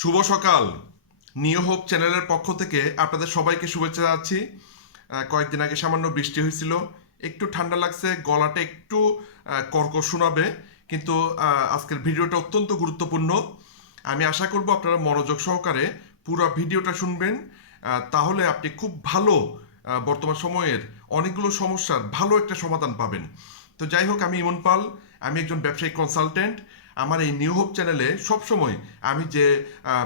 শুভ সকাল। New hope চ্যানেলের পক্ষ থেকে আপনাদের সবাইকে শুভেচ্ছা জানাচ্ছি। কয়েকদিন আগে সামান্য বৃষ্টি হয়েছিল। একটু ঠান্ডা লাগছে, গলাটা একটু কর্কশ শোনাবে। কিন্তু আজকের ভিডিওটা অত্যন্ত গুরুত্বপূর্ণ। আমি আশা করব আপনারা মনোযোগ সহকারে পুরো ভিডিওটা শুনবেন। তাহলে আপনি খুব ভালো বর্তমান সময়ের অনেকগুলো সমস্যার ভালো একটা সমাধান পাবেন। তো যাই হোক, আমি ইমন পাল। আমি একজন ব্যবসায়িক কনসালটেন্ট আমার এই নিউ হোপ চ্যানেলে সবসময় আমি যে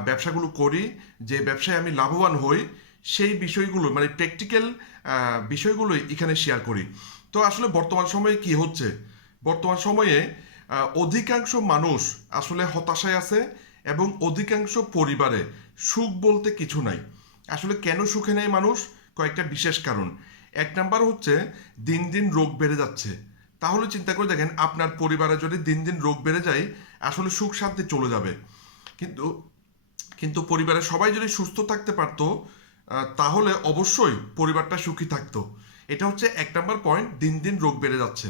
ব্যবসাগুলো করি, যে ব্যবসায় আমি লাভবান হই, সেই বিষয়গুলো মানে প্র্যাকটিক্যাল বিষয়গুলোই এখানে শেয়ার করি। তো আসলে বর্তমান সময়ে কি হচ্ছে? বর্তমান সময়ে অধিকাংশ মানুষ আসলে হতাশায় আছে এবং অধিকাংশ পরিবারে সুখ বলতে কিছু নাই। আসলে কেন সুখে নেয় মানুষ? কয়েকটা বিশেষ কারণ। এক নাম্বার হচ্ছে, দিন দিন রোগ বেড়ে যাচ্ছে। তাহলে চিন্তা করে দেখেন আপনার পরিবারে যদি দিন দিন রোগ বেড়ে যায়, আসলে সুখ শান্তি চলে যাবে। কিন্তু কিন্তু পরিবারের সবাই যদি সুস্থ থাকতে পারতো তাহলে অবশ্যই পরিবারটা সুখী থাকতো। এটা হচ্ছে এক নম্বর পয়েন্ট দিন দিন রোগ বেড়ে যাচ্ছে।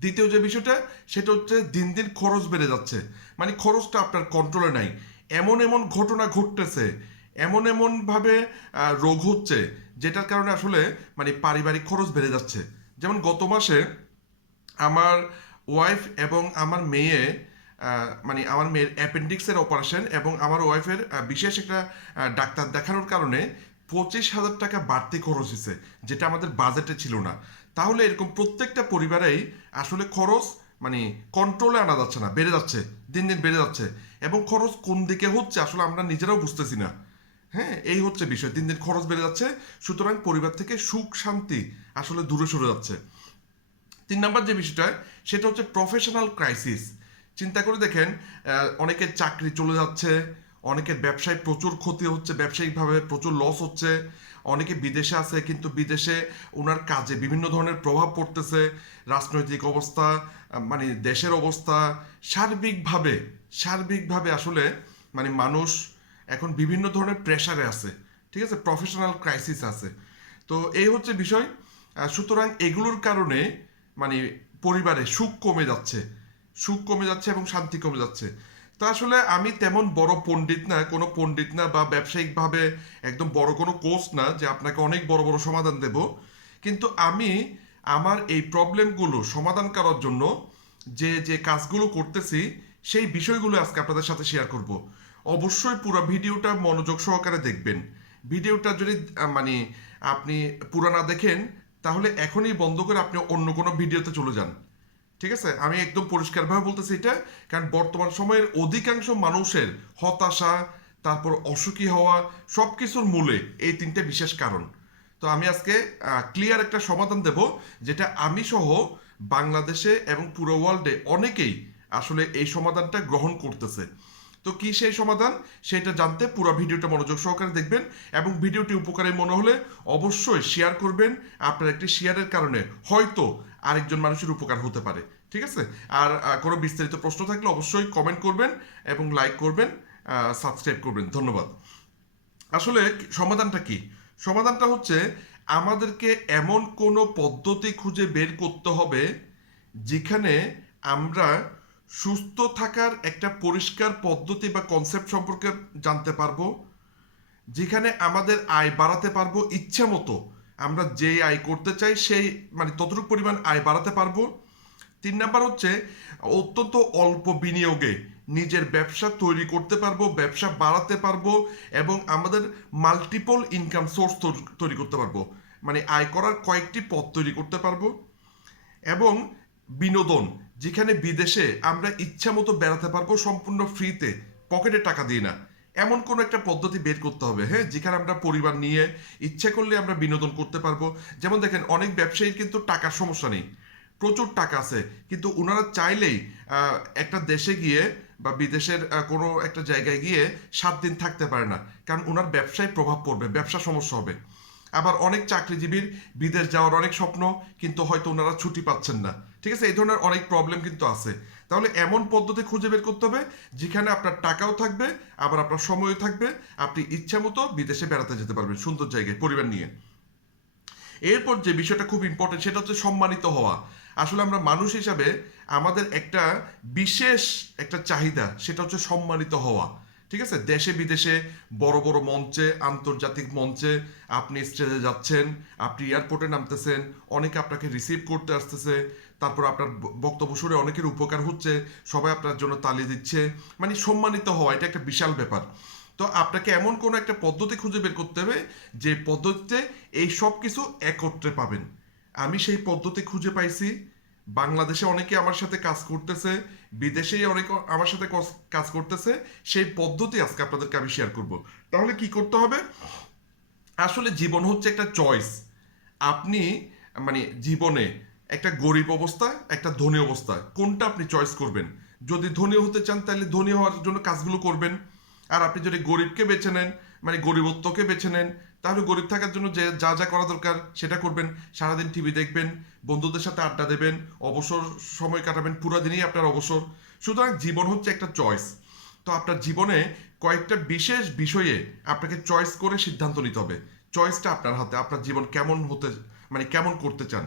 দ্বিতীয় যে বিষয়টা, সেটা হচ্ছে দিন দিন খরচ বেড়ে যাচ্ছে। মানে খরচটা আপনার কন্ট্রোলে নাই। এমন এমন ঘটনা ঘটতেছে, এমন এমন ভাবে রোগ হচ্ছে, যেটার কারণে আসলে মানে পারিবারিক খরচ বেড়ে যাচ্ছে। যেমন গত মাসে আমার ওয়াইফ এবং আমার মেয়ে মানে আমার মেয়ের অ্যাপেন্ডিক্সের অপারেশন এবং আমার ওয়াইফের বিশেষ একটা ডাক্তার দেখানোর কারণে পঁচিশ হাজার টাকা বাড়তি খরচ হয়েছে, যেটা আমাদের বাজেটে ছিল না। তাহলে এরকম প্রত্যেকটা পরিবারেই আসলে খরচ মানে কন্ট্রোলে আনা যাচ্ছে না, বেড়ে যাচ্ছে, দিন দিন বেড়ে যাচ্ছে। এবং খরচ কোন দিকে হচ্ছে আসলে আমরা নিজেরাও বুঝতেছি না। হ্যাঁ এই হচ্ছে বিষয়, দিন দিন খরচ বেড়ে যাচ্ছে, সুতরাং পরিবার থেকে সুখ শান্তি আসলে দূরে সরে যাচ্ছে। তিন নাম্বার যে বিষয়টা, সেটা হচ্ছে প্রফেশনাল ক্রাইসিস চিন্তা করে দেখেন অনেকের চাকরি চলে যাচ্ছে, অনেকের ব্যবসায় প্রচুর ক্ষতি হচ্ছে, ব্যবসায়িকভাবে প্রচুর লস হচ্ছে, অনেকে বিদেশে আছে, কিন্তু বিদেশে ওনার কাজে বিভিন্ন ধরনের প্রভাব পড়তেছে, রাজনৈতিক অবস্থা মানে দেশের অবস্থা, সার্বিকভাবে সার্বিকভাবে আসলে মানে মানুষ এখন বিভিন্ন ধরনের প্রেশারে আছে, ঠিক আছে? প্রফেশনাল ক্রাইসিস আছে। তো এই হচ্ছে বিষয়। সুতরাং এগুলোর কারণে মানে পরিবারে সুখ কমে যাচ্ছে, সুখ কমে যাচ্ছে এবং শান্তি কমে যাচ্ছে। তো আসলে আমি তেমন বড় পণ্ডিত না, কোনো পণ্ডিত না বা ব্যবসায়িকভাবে একদম বড় কোনো কোর্স না যে আপনাকে অনেক বড় বড় সমাধান দেব। কিন্তু আমি আমার এই প্রবলেমগুলো সমাধান করার জন্য যে যে কাজগুলো করতেছি, সেই বিষয়গুলো আজকে আপনাদের সাথে শেয়ার করব। অবশ্যই পুরো ভিডিওটা মনোযোগ সহকারে দেখবেন। ভিডিওটা যদি মানে আপনি পুরো না দেখেন তাহলে এখনই বন্ধ করে আপনি অন্য কোনো ভিডিওতে চলে যান। ঠিক আছে? আমি একদম পরিষ্কারভাবে বলতেছি এটা, কারণ বর্তমান সময়ের অধিকাংশ মানুষের হতাশা, তারপর অসুখী হওয়া সব কিছুর মূলে এই তিনটে বিশেষ কারণ। তো আমি আজকে ক্লিয়ার একটা সমাধান দেব, যেটা আমি সহ বাংলাদেশে এবং পুরো ওয়ার্ল্ডে অনেকেই আসলে এই সমাধানটা গ্রহণ করতেছে। তো কি সেই সমাধান? সেটা জানতে পুরো ভিডিওটা মনোযোগ সহকারে দেখবেন এবং ভিডিওটি উপকারী মনে হলে অবশ্যই শেয়ার করবেন। আপনার একটি শেয়ারের কারণে হয়তো আরেকজন মানুষের উপকার হতে পারে। ঠিক আছে? আর কোনো বিস্তারিত প্রশ্ন থাকলে অবশ্যই কমেন্ট করবেন এবং লাইক করবেন সাবস্ক্রাইব করবেন। ধন্যবাদ। আসলে সমাধানটা কি? সমাধানটা হচ্ছে আমাদেরকে এমন কোনো পদ্ধতি খুঁজে বের করতে হবে যেখানে আমরা সুস্থ থাকার একটা পরিষ্কার পদ্ধতি বা কনসেপ্ট সম্পর্কে জানতে পারব, যেখানে আমাদের আয় বাড়াতে পারব ইচ্ছা মতো। আমরা যে আয় করতে চাই সেই মানে ততটুকু পরিমাণ আয় বাড়াতে পারব। তিন নাম্বার হচ্ছে, অত্যন্ত অল্প বিনিয়োগে নিজের ব্যবসা তৈরি করতে পারব, ব্যবসা বাড়াতে পারব এবং আমাদের মাল্টিপল ইনকাম সোর্স তৈরি করতে পারব। মানে আয় করার কয়েকটি পথ তৈরি করতে পারব এবং বিনোদন যেখানে বিদেশে আমরা ইচ্ছা মতো বেড়াতে পারব, সম্পূর্ণ ফ্রিতে পকেটে টাকা দিয়ে না। এমন কোনো একটা পদ্ধতি বের করতে হবে হ্যাঁ? যেখানে আমরা পরিবার নিয়ে ইচ্ছা করলে আমরা বিনোদন করতে পারব। যেমন দেখেন, অনেক ব্যবসায়ীর কিন্তু টাকার সমস্যা নেই। প্রচুর টাকা আছে। কিন্তু ওনারা চাইলেই একটা দেশে গিয়ে বা বিদেশের কোনো একটা জায়গায় গিয়ে সাত দিন থাকতে পারে না। কারণ ওনার ব্যবসায় প্রভাব পড়বে, ব্যবসা সমস্যা হবে। আবার অনেক চাকরিজীবীর বিদেশ যাওয়ার অনেক স্বপ্ন, কিন্তু হয়তো ওনারা ছুটি পাচ্ছেন না। ঠিক আছে? এই ধরনের অনেক প্রবলেম কিন্তু আছে। তাহলে এমন পদ্ধতি খুঁজে বের করতে হবে, যেখানে আপনার টাকাও থাকবে, আবার আপনার সময়ও থাকবে, আপনি ইচ্ছা মতো বিদেশে বেড়াতে যেতে পারবেন সুন্দর জায়গায়, পরিবার নিয়ে। এরপর যে বিষয়টা খুব ইম্পর্টেন্ট সেটা হচ্ছে সম্মানিত হওয়া। আসলে আমরা মানুষ হিসাবে আমাদের একটা বিশেষ একটা চাহিদা, সেটা হচ্ছে সম্মানিত হওয়া। ঠিক আছে? দেশে বিদেশে বড় বড় মঞ্চে, আন্তর্জাতিক মঞ্চে আপনি স্টেজে যাচ্ছেন, আপনি এয়ারপোর্টে নামতেছেন, অনেকে আপনাকে রিসিভ করতে আসতেছে তারপর আপনার বক্তব্য শুনে অনেকের উপকার হচ্ছে, সবাই আপনার জন্য তালি দিচ্ছে মানে সম্মানিত হওয়া, এটা একটা বিশাল ব্যাপার। তো আপনাকে এমন কোনো একটা পদ্ধতি খুঁজে বের করতে হবে, যে পদ্ধতিতে এই সব কিছু একত্রে পাবেন। আমি সেই পদ্ধতি খুঁজে পাইছি। বাংলাদেশে অনেকে আমার সাথে কাজ করতেছে, বিদেশেই অনেকে আমার সাথে কাজ করতেছে, সেই পদ্ধতি আজকে আপনাদেরকে আমি শেয়ার করব। তাহলে কি করতে হবে? আসলে জীবন হচ্ছে একটা চয়েস আপনি মানে জীবনে একটা গরিব অবস্থা একটা ধনী অবস্থা কোনটা আপনি চয়েস করবেন? যদি ধনী হতে চান, তাহলে ধনী হওয়ার জন্য কাজগুলো করবেন। আর আপনি যদি গরিবকে বেছে নেন মানে গরিবত্বকে বেছে নেন, তাহলে গরিব থাকার জন্য যে যা যা করা দরকার সেটা করবেন। সারাদিন টিভি দেখবেন, বন্ধুদের সাথে আড্ডা দেবেন, অবসর সময় কাটাবেন, পুরো দিনই আপনার অবসর। সুতরাং জীবন হচ্ছে একটা চয়েস তো আপনার জীবনে কয়েকটা বিশেষ বিষয়ে আপনাকে চয়েস করে সিদ্ধান্ত নিতে হবে। চয়েসটা আপনার হাতে, আপনার জীবন কেমন হতে মানে কেমন করতে চান।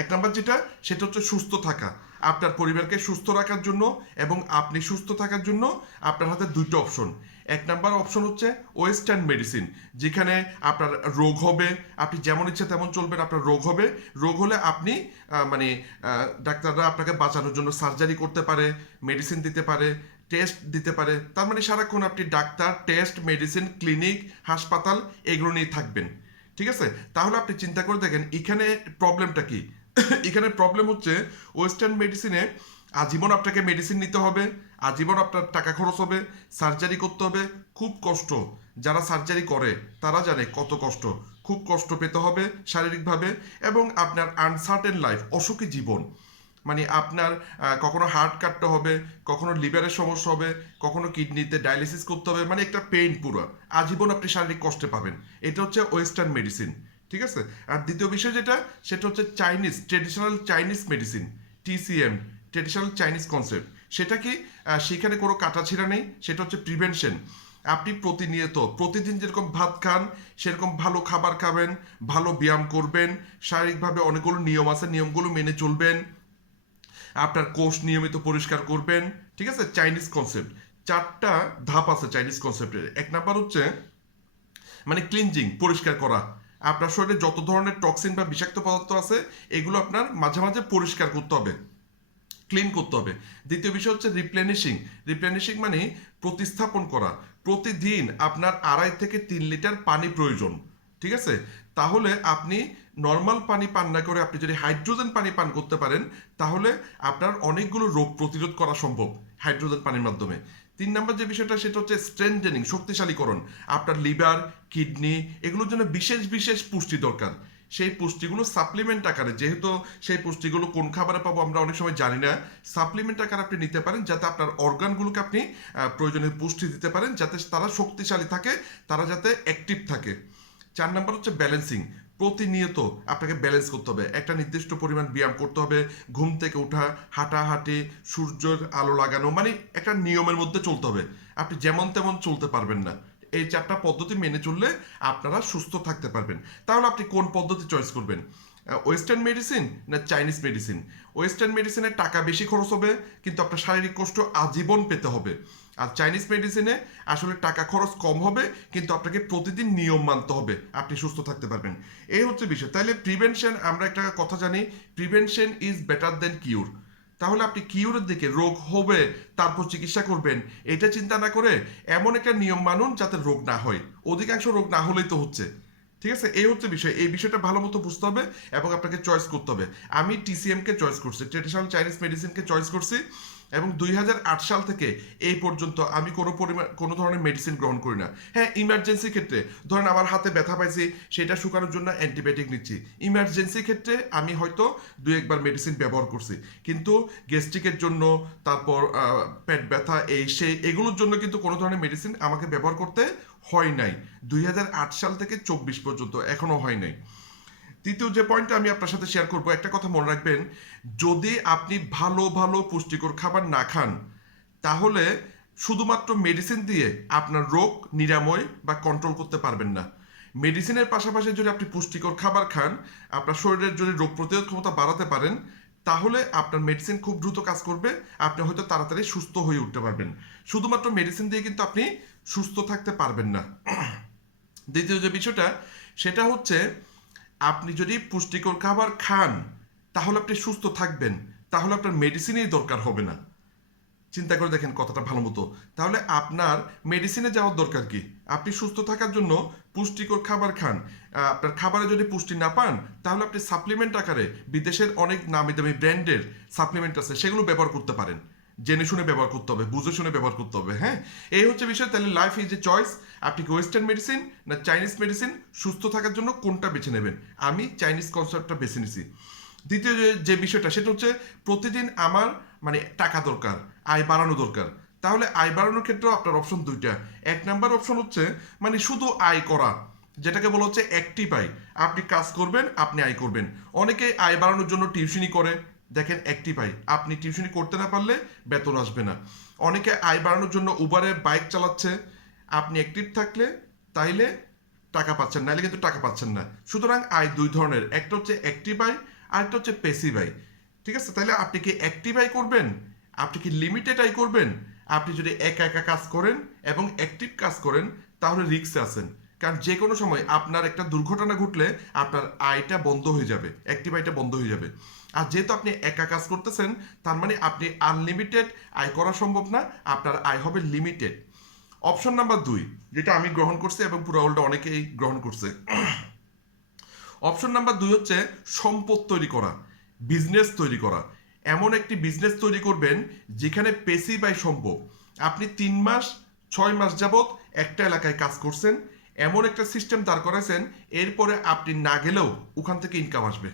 এক নাম্বার যেটা, সেটা হচ্ছে সুস্থ থাকা। আপনার পরিবারকে সুস্থ রাখার জন্য এবং আপনি সুস্থ থাকার জন্য আপনার হাতে দুইটা অপশন এক নাম্বার অপশন হচ্ছে ওয়েস্টার্ন মেডিসিন যেখানে আপনার রোগ হবে, আপনি যেমন ইচ্ছে তেমন চলবেন, আপনার রোগ হবে। রোগ হলে আপনি মানে ডাক্তাররা আপনাকে বাঁচানোর জন্য সার্জারি করতে পারে মেডিসিন দিতে পারে টেস্ট দিতে পারে। তার মানে সারাক্ষণ আপনি ডাক্তার টেস্ট মেডিসিন ক্লিনিক হাসপাতাল, এগুলো নিয়ে থাকবেন। ঠিক আছে? তাহলে আপনি চিন্তা করে দেখেন, এখানে প্রবলেমটা কি? এখানে প্রবলেম হচ্ছে ওয়েস্টার্ন মেডিসিনে আজীবন আপনাকে মেডিসিন নিতে হবে, আজীবন আপনার টাকা খরচ হবে সার্জারি করতে হবে, খুব কষ্ট। যারা সার্জারি করে, তারা জানে কত কষ্ট। খুব কষ্ট পেতে হবে শারীরিকভাবে এবং আপনার আনসার্টেন লাইফ অসুখী জীবন। মানে আপনার কখনো হার্ট কাটতে হবে, কখনো লিভারের সমস্যা হবে, কখনো কিডনিতে ডায়ালিসিস করতে হবে মানে একটা পেইন পুরো। আজীবন আপনি শারীরিক কষ্টে পাবেন। এটা হচ্ছে ওয়েস্টার্ন মেডিসিন ঠিক আছে? আর দ্বিতীয় বিষয় যেটা, সেটা হচ্ছে Chinese traditional Chinese medicine TCM traditional Chinese concept সেটা কি সেখানে কোনো কাটাছিড়া নেই, সেটা হচ্ছে প্রিভেনশন আপনি প্রতিনিয়ত, প্রতিদিন যেরকম ভাত খান, সেরকম ভালো খাবার খাবেন, ভালো ব্যায়াম করবেন, শারীরিকভাবে অনেকগুলো নিয়ম আছে, নিয়মগুলো মেনে চলবেন, আপনার কোষ নিয়মিত পরিষ্কার করবেন, ঠিক আছে? চাইনিজ কনসেপ্ট চারটা ধাপ আছে চাইনিজ কনসেপ্টের এক নাম্বার হচ্ছে মানে ক্লিনজিং পরিষ্কার করা। আপনার শরীরে যত ধরনের টক্সিন বা বিষাক্ত পদার্থ আছে, এগুলো আপনার মাঝে মাঝে পরিষ্কার করতে হবে ক্লিন করতে হবে। দ্বিতীয় বিষয় হচ্ছে রিপ্লেনিশিং রিপ্লেনিশিং মানে প্রতিস্থাপন করা। প্রতিদিন আপনার আড়াই থেকে তিন লিটার পানি প্রয়োজন, ঠিক আছে? তাহলে আপনি নর্মাল পানি পান না করে আপনি যদি হাইড্রোজেন পানি পান করতে পারেন, তাহলে আপনার অনেকগুলো রোগ প্রতিরোধ করা সম্ভব হাইড্রোজেন পানির মাধ্যমে। তিন নম্বর যে বিষয়টা, সেটা হচ্ছে স্ট্রেনজেনিং শক্তিশালীকরণ। আপনার লিভার কিডনি এগুলোর জন্য বিশেষ বিশেষ পুষ্টি দরকার। সেই পুষ্টিগুলো সাপ্লিমেন্ট আকারে, যেহেতু সেই পুষ্টিগুলো কোন খাবারে পাবো আমরা অনেক সময় জানি না সাপ্লিমেন্ট আকারে আপনি নিতে পারেন, যাতে আপনার অর্গানগুলোকে আপনি প্রয়োজনীয় পুষ্টি দিতে পারেন, যাতে তারা শক্তিশালী থাকে, তারা যাতে অ্যাক্টিভ থাকে। চার নাম্বার হচ্ছে ব্যালেন্সিং প্রতিনিয়ত আপনাকে ব্যালেন্স করতে হবে। একটা নির্দিষ্ট পরিমাণ ব্যায়াম করতে হবে, ঘুম থেকে ওঠা, হাঁটাহাঁটি, সূর্যের আলো লাগানো মানে একটা নিয়মের মধ্যে চলতে হবে। আপনি যেমন তেমন চলতে পারবেন না। এই চারটা পদ্ধতি মেনে চললে আপনারা সুস্থ থাকতে পারবেন। তাহলে আপনি কোন পদ্ধতি চয়েস করবেন? ওয়েস্টার্ন মেডিসিন না চাইনিজ মেডিসিন ওয়েস্টার্ন মেডিসিনে টাকা বেশি খরচ হবে, কিন্তু আপনার শারীরিক কষ্ট আজীবন পেতে হবে। আর চাইনিজ মেডিসিনে আসলে টাকা খরচ কম হবে, কিন্তু আপনাকে প্রতিদিন নিয়ম মানতে হবে। আপনি সুস্থ থাকতে পারবেন। এই হচ্ছে বিষয়। তাহলে প্রিভেনশন আমরা একটা কথা জানি prevention is better than cure তাহলে আপনি কিউরের দিকে রোগ হবে, তারপর চিকিৎসা করবেন, এটা চিন্তা না করে এমন একটা নিয়ম মানুন যাতে রোগ না হয়। অধিকাংশ রোগ না হলেই তো হচ্ছে। ঠিক আছে? এই হচ্ছে বিষয়। এই বিষয়টা ভালো মতো বুঝতে হবে এবং আপনাকে চয়েস করতে হবে। আমি টিসিএম কে চয়েস করছি ট্রেডিশনাল চাইনিজ মেডিসিনকে চয়েস করছি। এবং দুই হাজার আট সাল থেকে এই পর্যন্ত আমি কোনো পরিমাণ কোনো ধরনের মেডিসিন গ্রহণ করি না। হ্যাঁ ইমার্জেন্সি ক্ষেত্রে, ধরেন আমার হাতে ব্যথা পাইছি, সেটা শুকানোর জন্য অ্যান্টিবায়োটিক নিচ্ছি। ইমার্জেন্সি ক্ষেত্রে আমি হয়তো দুই একবার মেডিসিন ব্যবহার করছি। কিন্তু গ্যাস্ট্রিকের জন্য, তারপর পেট ব্যথা, এই, সেই, এগুলোর জন্য কিন্তু কোনো ধরনের মেডিসিন আমাকে ব্যবহার করতে হয় নাই। দুই হাজার আট সাল থেকে চব্বিশ পর্যন্ত, এখনও হয় নাই। তৃতীয় যে পয়েন্টটা আমি আপনার সাথে শেয়ার করব, একটা কথা মনে রাখবেন, যদি আপনি ভালো ভালো পুষ্টিকর খাবার না খান, তাহলে শুধুমাত্র মেডিসিন দিয়ে আপনার রোগ নিরাময় বা কন্ট্রোল করতে পারবেন না। মেডিসিনের পাশাপাশি যদি আপনি পুষ্টিকর খাবার খান, আপনার শরীরের যদি রোগ প্রতিরোধ ক্ষমতা বাড়াতে পারেন, তাহলে আপনার মেডিসিন খুব দ্রুত কাজ করবে, আপনি হয়তো তাড়াতাড়ি সুস্থ হয়ে উঠতে পারবেন। শুধুমাত্র মেডিসিন দিয়ে কিন্তু আপনি সুস্থ থাকতে পারবেন না। দ্বিতীয় যে বিষয়টা, সেটা হচ্ছে আপনি যদি পুষ্টিকর খাবার খান, তাহলে আপনি সুস্থ থাকবেন। তাহলে আপনার মেডিসিনই দরকার হবে না। চিন্তা করে দেখেন কথাটা ভালো মতো। তাহলে আপনার মেডিসিনে যাওয়ার দরকার কি? আপনি সুস্থ থাকার জন্য পুষ্টিকর খাবার খান। আপনার খাবারে যদি পুষ্টি না পান, তাহলে আপনি সাপ্লিমেন্ট আকারে বিদেশের অনেক নামি দামি ব্র্যান্ডের সাপ্লিমেন্ট আছে, সেগুলো ব্যবহার করতে পারেন। জেনে শুনে ব্যবহার করতে হবে, বুঝে শুনে ব্যবহার করতে হবে হ্যাঁ? এই হচ্ছে বিষয়, তাহলে লাইফ ইজ এ চয়েস আপনি কি ওয়েস্টার্ন মেডিসিন না চাইনিজ মেডিসিন সুস্থ থাকার জন্য কোনটা বেছে নেবেন? আমি চাইনিজ কনসেপ্টটা বেছে নিছি। দ্বিতীয় যে- বিষয়টা, সেটা হচ্ছে প্রতিদিন আমার মানে টাকা দরকার, আয় বাড়ানো দরকার। তাহলে আয় বাড়ানোর ক্ষেত্রেও আপনার অপশন দুইটা। এক নাম্বার অপশন হচ্ছে মানে শুধু আয় করা, যেটাকে বলা হচ্ছে অ্যাক্টিভ আয়। আপনি কাজ করবেন, আপনি আয় করবেন। অনেকে আয় বাড়ানোর জন্য টিউশনি করে দেখেন অ্যাক্টিভ আয় আপনি টিউশনি করতে না পারলে বেতন আসবে না। অনেকে আয় বাড়ানোর জন্য উবারে বাইক চালাচ্ছে। আপনি অ্যাক্টিভ থাকলে তাইলে টাকা পাচ্ছেন নাহলে কিন্তু টাকা পাচ্ছেন না। সুতরাং আয় দুই ধরনের, একটা হচ্ছে অ্যাক্টিভ আয় আর একটা হচ্ছে পেসিভ আয়। ঠিক আছে? তাহলে আপনি কি অ্যাক্টিভ আয় করবেন? আপনি কি লিমিটেড আয় করবেন? আপনি যদি একা একা কাজ করেন এবং অ্যাক্টিভ কাজ করেন, তাহলে রিস্কে আছেন। কারণ যে কোনো সময় আপনার একটা দুর্ঘটনা ঘটলে আপনার আয়টা বন্ধ হয়ে যাবে অ্যাক্টিভ আয়টা বন্ধ হয়ে যাবে। আর যেহেতু আপনি একা কাজ করতেছেন, তার মানে আপনি আনলিমিটেড আয় করা সম্ভব না, আপনার আয় হবে লিমিটেড অপশন নাম্বার দুই, যেটা আমি গ্রহণ করছি এবং পুরো ওয়ার্ল্ডে অনেকেই গ্রহণ করছে। অপশন নাম্বার দুই হচ্ছে সম্পদ তৈরি করা বিজনেস তৈরি করা। এমন একটি বিজনেস তৈরি করবেন যেখানে পেসি বাই সম্ভব। আপনি তিন মাস, ছয় মাস যাবত একটা এলাকায় কাজ করছেন এমন একটা সিস্টেম দাঁড় করাইছেন, এরপরে আপনি না গেলেও ওখান থেকে ইনকাম আসবে।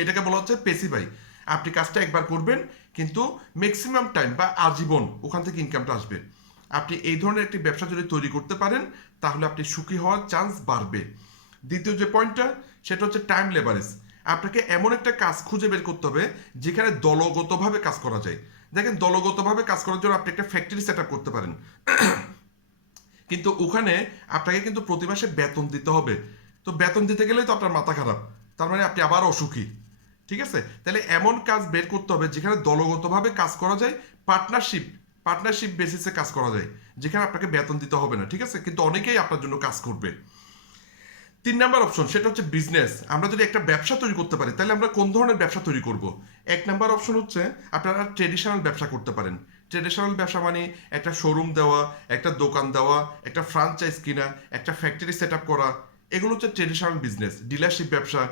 এটাকে বলা হচ্ছে পেসিবাই আপনি কাজটা একবার করবেন, কিন্তু ম্যাক্সিমাম টাইম বা আজীবন ওখান থেকে ইনকামটা আসবে। আপনি এই ধরনের একটি ব্যবসা যদি তৈরি করতে পারেন, তাহলে আপনি সুখী হওয়ার চান্স বাড়বে। দ্বিতীয় যে পয়েন্টটা সেটা হচ্ছে টাইম লেবারেজ আপনাকে এমন একটা কাজ খুঁজে বের করতে হবে, যেখানে দলগতভাবে কাজ করা যায়। দেখেন, দলগতভাবে কাজ করার জন্য আপনি একটা ফ্যাক্টরি সেট করতে পারেন। কিন্তু ওখানে আপনাকে কিন্তু প্রতি মাসে বেতন দিতে হবে। তো বেতন দিতে গেলেই তো আপনার মাথা খারাপ। তার মানে আপনি আবার অসুখী। ঠিক আছে? তাহলে এমন কাজ বের করতে হবে যেখানে দলগতভাবে কাজ করা যায় পার্টনারশিপ পার্টনারশিপ বেসিসে কাজ করা যায়, যেখানে আপনাকে বেতন দিতে হবে না। ঠিক আছে? কিন্তু অনেকেই আপনার জন্য কাজ করবে। তিন নাম্বার অপশন সেটা হচ্ছে বিজনেস আমরা যদি একটা ব্যবসা তৈরি করতে পারি, তাহলে আমরা কোন ধরনের ব্যবসা তৈরি করব? এক নাম্বার অপশন হচ্ছে আপনারা ট্রেডিশনাল ব্যবসা করতে পারেন। ট্রেডিশনাল ব্যবসা মানে একটা শোরুম দেওয়া, একটা দোকান দেওয়া, একটা ফ্রাঞ্চাইজ কিনা, একটা ফ্যাক্টরি সেট আপ করা, এগুলো হচ্ছে ট্রেডিশনাল বিজনেস ডিলারশিপ ব্যবসা।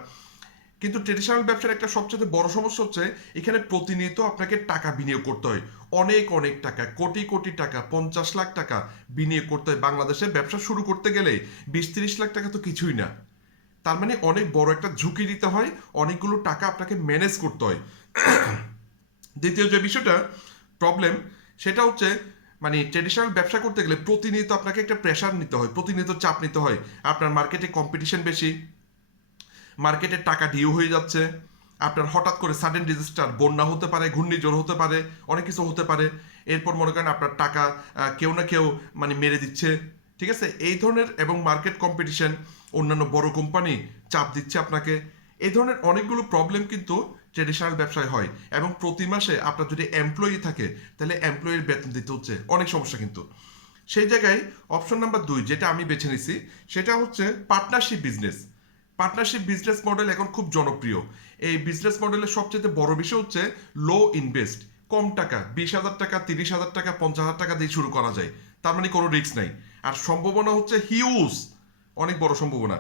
কিন্তু ট্রেডিশনাল ব্যবসার একটা সবচেয়ে বড় সমস্যা হচ্ছে, এখানে প্রতিনিয়ত আপনাকে টাকা বিনিয়োগ করতে হয়। অনেক অনেক টাকা, কোটি কোটি টাকা, পঞ্চাশ লাখ টাকা বিনিয়োগ করতে হয় বাংলাদেশে ব্যবসা শুরু করতে গেলে। বিশ, তিরিশ লাখ টাকা তো কিছুই না। তার মানে অনেক বড় একটা ঝুঁকি দিতে হয়, অনেকগুলো টাকা আপনাকে ম্যানেজ করতে হয়। দ্বিতীয় যে বিষয়টা প্রবলেম সেটা হচ্ছে মানে ট্রেডিশনাল ব্যবসা করতে গেলে প্রতিনিয়ত আপনাকে একটা প্রেশার নিতে হয়, প্রতিনিয়ত চাপ নিতে হয়। আপনার মার্কেটে কম্পিটিশন বেশি মার্কেটে টাকা ডিউ হয়ে যাচ্ছে, আপনার হঠাৎ করে সাডেন ডিজাস্টার বন্যা হতে পারে, ঘূর্ণিঝড় হতে পারে, অনেক কিছু হতে পারে। এরপর মনে করেন আপনার টাকা কেউ না কেউ মানে মেরে দিচ্ছে। ঠিক আছে? এই ধরনের এবং মার্কেট কম্পিটিশন অন্যান্য বড় কোম্পানি চাপ দিচ্ছে আপনাকে। এই ধরনের অনেকগুলো প্রবলেম কিন্তু ট্রেডিশনাল ব্যবসায় হয় এবং প্রতি মাসে আপনার যদি এমপ্লয়ি থাকে, তাহলে এমপ্লয়ির বেতন দিতে হচ্ছে। অনেক সমস্যা কিন্তু। সেই জায়গায় অপশন নাম্বার দুই, যেটা আমি বেছে নিছি, সেটা হচ্ছে partnership business partnership business model এখন খুব জনপ্রিয়। এই বিজনেস মডেলের সবচেয়ে বড় বিষয় হচ্ছে লো ইনভেস্ট কম টাকা, বিশ হাজার টাকা, তিরিশ হাজার টাকা, পঞ্চাশ হাজার টাকা দিয়ে শুরু করা যায়। তার মানে কোনো রিস্ক নাই। আর সম্ভাবনা হচ্ছে হিউজ অনেক বড় সম্ভাবনা।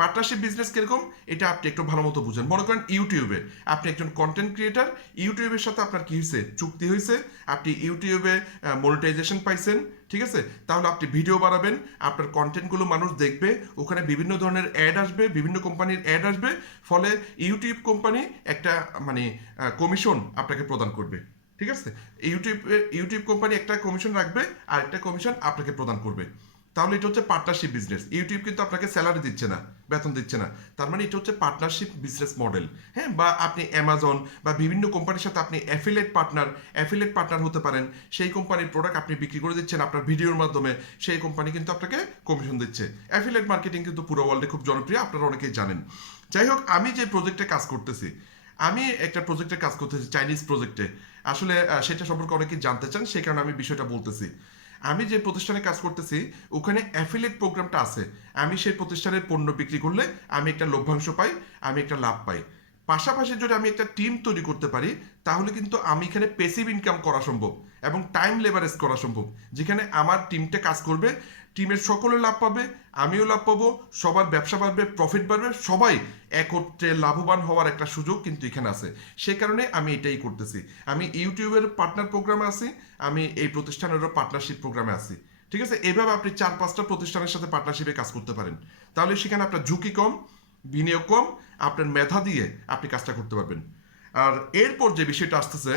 পার্টনারশিপ বিজনেস কীরকম? এটা আপনি একটু ভালো মতো বুঝেন। মনে করেন ইউটিউবে আপনি একজন কন্টেন্ট ক্রিয়েটার ইউটিউবের সাথে আপনার কি হয়েছে? চুক্তি হয়েছে। আপনি ইউটিউবে মনিটাইজেশন পাইছেন, ঠিক আছে? তাহলে আপনি ভিডিও বানাবেন, আপনার কন্টেন্টগুলো মানুষ দেখবে, ওখানে বিভিন্ন ধরনের অ্যাড আসবে, বিভিন্ন কোম্পানির অ্যাড আসবে, ফলে ইউটিউব কোম্পানি একটা মানে কমিশন আপনাকে প্রদান করবে, ঠিক আছে? ইউটিউব ইউটিউব কোম্পানি একটা কমিশন রাখবে আর একটা কমিশন আপনাকে প্রদান করবে। তাহলে এটা হচ্ছে পার্টনারশিপ বিজনেস ইউটিউব কিন্তু আপনাকে স্যালারি দিচ্ছে না, বেতন দিচ্ছে না। তার মানে এটা হচ্ছে পার্টনারশিপ বিজনেস মডেল হ্যাঁ বা আপনি অ্যামাজন বা বিভিন্ন কোম্পানির সাথে আপনি অ্যাফিলেট পার্টনার অ্যাফিলেট পার্টনার হতে পারেন। সেই কোম্পানির প্রোডাক্ট আপনি বিক্রি করে দিচ্ছেন আপনার ভিডিওর মাধ্যমে, সেই কোম্পানি কিন্তু আপনাকে কমিশন দিচ্ছে। অ্যাফিলেট মার্কেটিং কিন্তু পুরো ওয়ার্ল্ডে খুব জনপ্রিয়, আপনারা অনেকেই জানেন। যাই হোক, আমি যে প্রজেক্টে কাজ করতেছি, আমি একটা প্রজেক্টে কাজ করতেছি চাইনিজ প্রজেক্টে আসলে সেটা সম্পর্কে অনেকে জানতে চান, সেই কারণে আমি বিষয়টা বলতেছি। আমি যে প্রতিষ্ঠানে কাজ করতেছি, ওখানে অ্যাফিলেট প্রোগ্রামটা আছে। আমি সেই প্রতিষ্ঠানের পণ্য বিক্রি করলে আমি একটা লভ্যাংশ পাই, আমি একটা লাভ পাই। পাশাপাশি যদি আমি একটা টিম তৈরি করতে পারি, তাহলে কিন্তু আমি এখানে পেসিভ ইনকাম করা সম্ভব এবং টাইম লেভারেজ করা সম্ভব। যেখানে আমার টিমটা কাজ করবে টিমের সকলে লাভ পাবে, আমিও লাভ পাবো, সবার ব্যবসা বাড়বে প্রফিট বাড়বে, সবাই একত্রে লাভবান হওয়ার একটা সুযোগ কিন্তু এখানে আছে। সে কারণে আমি এটাই করতেছি। আমি ইউটিউবের পার্টনার প্রোগ্রামে আছি, আমি এই প্রতিষ্ঠানেরও পার্টনারশিপ প্রোগ্রামে আছি। ঠিক আছে? এভাবে আপনি চার পাঁচটা প্রতিষ্ঠানের সাথে পার্টনারশিপে কাজ করতে পারেন। তাহলে সেখানে আপনার ঝুঁকি কম বিনিয়োগ কম, আপনার মেধা দিয়ে আপনি কাজটা করতে পারবেন। আর এরপর যে বিষয়টা আসতেছে,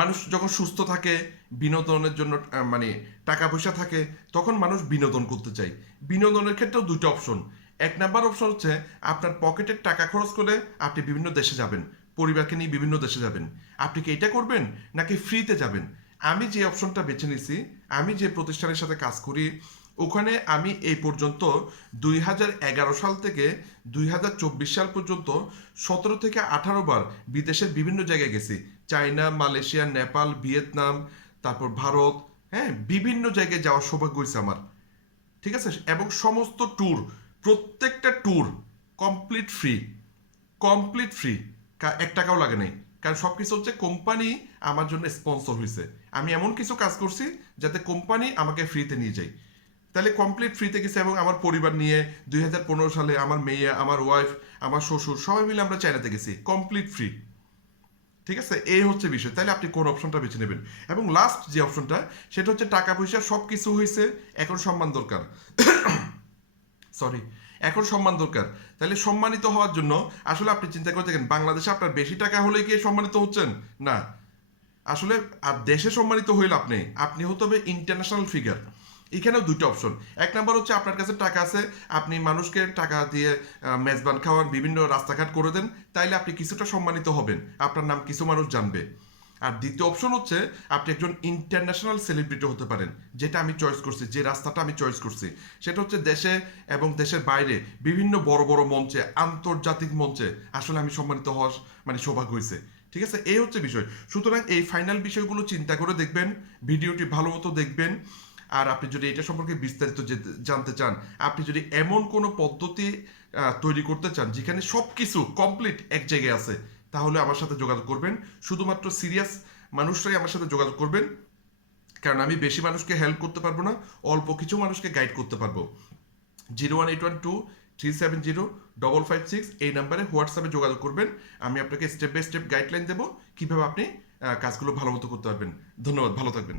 মানুষ যখন সুস্থ থাকে, বিনোদনের জন্য মানে টাকা পয়সা থাকে, তখন মানুষ বিনোদন করতে চায়। বিনোদনের ক্ষেত্রেও দুটো অপশন এক নাম্বার অপশন হচ্ছে, আপনার পকেটের টাকা খরচ করে আপনি বিভিন্ন দেশে যাবেন। পরিবারকে নিয়ে বিভিন্ন দেশে যাবেন। আপনি কি এটা করবেন, নাকি ফ্রিতে যাবেন? আমি যে অপশনটা বেছে নিছি, আমি যে প্রতিষ্ঠানের সাথে কাজ করি ওখানে আমি এই পর্যন্ত দুই হাজার এগারো সাল থেকে দুই হাজার চব্বিশ সাল পর্যন্ত সতেরো থেকে আঠারো বার বিদেশের বিভিন্ন জায়গায় গেছি। চায়না, মালয়েশিয়া, নেপাল, ভিয়েতনাম, তারপর ভারত হ্যাঁ বিভিন্ন জায়গায় যাওয়ার সৌভাগ্য হয়েছে আমার। ঠিক আছে? এবং সমস্ত ট্যুর প্রত্যেকটা tour complete free complete free এক টাকাও লাগে নাই। কারণ সব কিছু হচ্ছে কোম্পানি আমার জন্য স্পন্সর হয়েছে আমি এমন কিছু কাজ করছি যাতে কোম্পানি আমাকে ফ্রিতে নিয়ে যায়। তাহলে কমপ্লিট ফ্রিতে গেছে এবং আমার পরিবার নিয়ে দুই হাজার পনেরো সালে আমার মেয়ে, আমার ওয়াইফ আমার শ্বশুর সবাই মিলে আমরা চায়নাতে গেছি। কমপ্লিট ফ্রি ঠিক আছে? এই হচ্ছে বিষয়। তাহলে আপনি কোন অপশনটা বেছে নেবেন? এবং লাস্ট যে অপশনটা সেটা হচ্ছে টাকা পয়সা সব কিছু হয়েছে, এখন সম্মান দরকার। সরি এখন সম্মান দরকার। তাহলে সম্মানিত হওয়ার জন্য, আসলে আপনি চিন্তা করে দেখেন, বাংলাদেশে আপনার বেশি টাকা হলে কি সম্মানিত হচ্ছেন? না। আসলে আর দেশে সম্মানিত হইলে আপনি আপনি হতে হবে ইন্টারন্যাশনাল ফিগার এখানেও দুটো অপশন এক নাম্বার হচ্ছে আপনার কাছে টাকা আছে, আপনি মানুষকে টাকা দিয়ে মেজবান খাওয়ান, বিভিন্ন রাস্তাঘাট করে দেন, তাইলে আপনি কিছুটা সম্মানিত হবেন। আপনার নাম কিছু মানুষ জানবে। আর দ্বিতীয় অপশন হচ্ছে আপনি একজন ইন্টারন্যাশনাল সেলিব্রিটি হতে পারেন, যেটা আমি চয়েস করছি, যে রাস্তাটা আমি চয়েস করছি। সেটা হচ্ছে দেশে এবং দেশের বাইরে বিভিন্ন বড় বড় মঞ্চে, আন্তর্জাতিক মঞ্চে আসলে আমি সম্মানিত হওয়ার মানে সৌভাগ্য হয়েছে। ঠিক আছে? এই হচ্ছে বিষয়। সুতরাং এই ফাইনাল বিষয়গুলো চিন্তা করে দেখবেন, ভিডিওটি ভালো মতো দেখবেন। আর আপনি যদি এটা সম্পর্কে বিস্তারিত জানতে চান, আপনি যদি এমন কোনো পদ্ধতি তৈরি করতে চান যেখানে সব কিছু কমপ্লিট এক জায়গায় আছে, তাহলে আমার সাথে যোগাযোগ করবেন। শুধুমাত্র সিরিয়াস মানুষরাই আমার সাথে যোগাযোগ করবেন। কারণ আমি বেশি মানুষকে হেল্প করতে পারব না, অল্প কিছু মানুষকে গাইড করতে পারব। Zero one eight one two three seven zero double five six এই নাম্বারে হোয়াটসঅ্যাপে যোগাযোগ করবেন। আমি আপনাকে স্টেপ বাই স্টেপ গাইডলাইন দেবো, কীভাবে আপনি কাজগুলো ভালো মতো করতে পারবেন। ধন্যবাদ, ভালো থাকবেন।